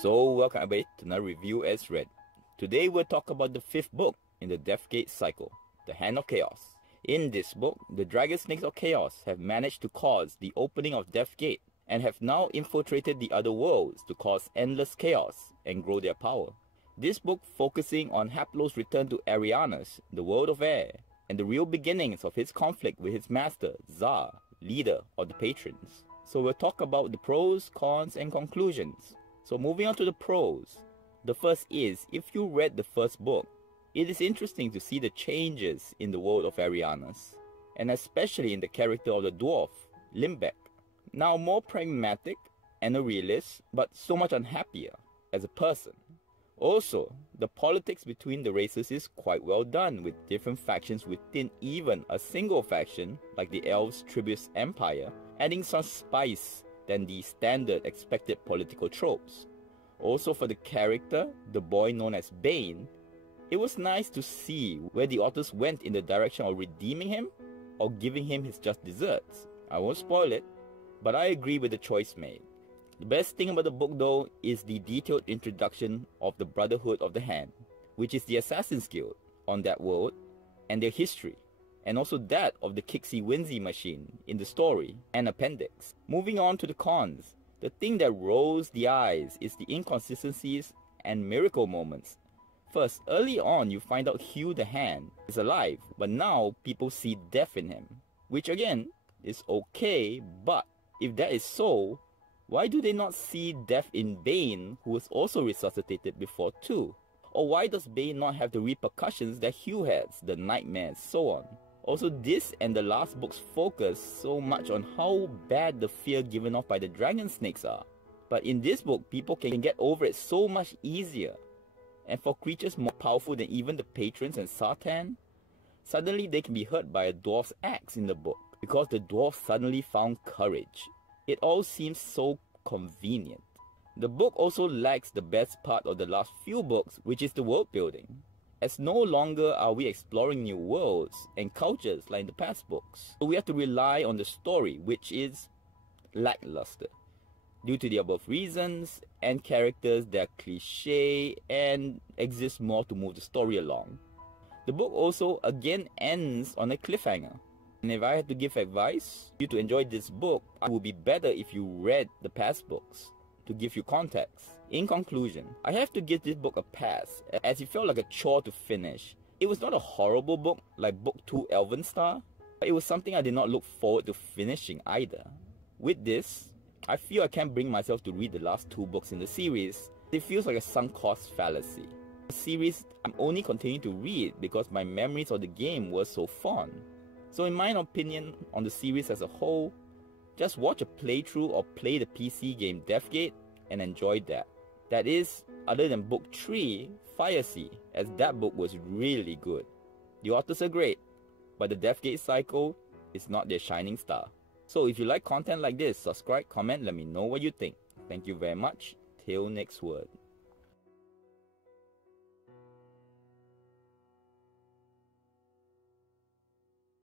So welcome everybody to another review as read. Today we'll talk about the 5th book in the Deathgate cycle, The Hand of Chaos. In this book, the Dragon Snakes of Chaos have managed to cause the opening of Deathgate and have now infiltrated the other worlds to cause endless chaos and grow their power. This book focusing on Haplo's return to Arianus, the world of air, and the real beginnings of his conflict with his master, Tsar, leader of the patrons. So we'll talk about the pros, cons, and conclusions. So moving on to the pros. The first is, if you read the first book, it is interesting to see the changes in the world of Arianus, and especially in the character of the dwarf, Limbeck. Now more pragmatic and a realist, but so much unhappier as a person. Also, the politics between the races is quite well done, with different factions within even a single faction, like the Elves' Tribus Empire, adding some spice than the standard expected political tropes. Also for the character, the boy known as Bane, it was nice to see where the authors went in the direction of redeeming him or giving him his just desserts. I won't spoil it, but I agree with the choice made. The best thing about the book though is the detailed introduction of the Brotherhood of the Hand, which is the Assassin's Guild on that world, and their history, and also that of the Kixie Winsy machine in the story and appendix. Moving on to the cons, the thing that rolls the eyes is the inconsistencies and miracle moments. First, early on you find out Hugh the Hand is alive, but now people see death in him, which again is okay, but if that is so, why do they not see death in Bane, who was also resuscitated before too? Or why does Bane not have the repercussions that Hugh has, the nightmares, so on? Also, this and the last books focus so much on how bad the fear given off by the dragon snakes are. But in this book, people can get over it so much easier. And for creatures more powerful than even the patrons and Sartan, suddenly they can be hurt by a dwarf's axe in the book, because the dwarf suddenly found courage. It all seems so convenient. The book also lacks the best part of the last few books, which is the world building, as no longer are we exploring new worlds and cultures like in the past books. So we have to rely on the story, which is lackluster, due to the above reasons, and characters that are cliche and exist more to move the story along. The book also again ends on a cliffhanger. And if I had to give advice you to enjoy this book, it would be better if you read the past books to give you context. In conclusion, I have to give this book a pass, as it felt like a chore to finish. It was not a horrible book like Book 2 Elven Star, but it was something I did not look forward to finishing either. With this, I feel I can't bring myself to read the last 2 books in the series. It feels like a sunk cost fallacy. The series I'm only continuing to read because my memories of the game were so fond. So in my opinion on the series as a whole, just watch a playthrough or play the PC game Deathgate and enjoy that. That is, other than book 3, Firesea, as that book was really good. The authors are great, but the Deathgate cycle is not their shining star. So if you like content like this, subscribe, comment, let me know what you think. Thank you very much. Till next word.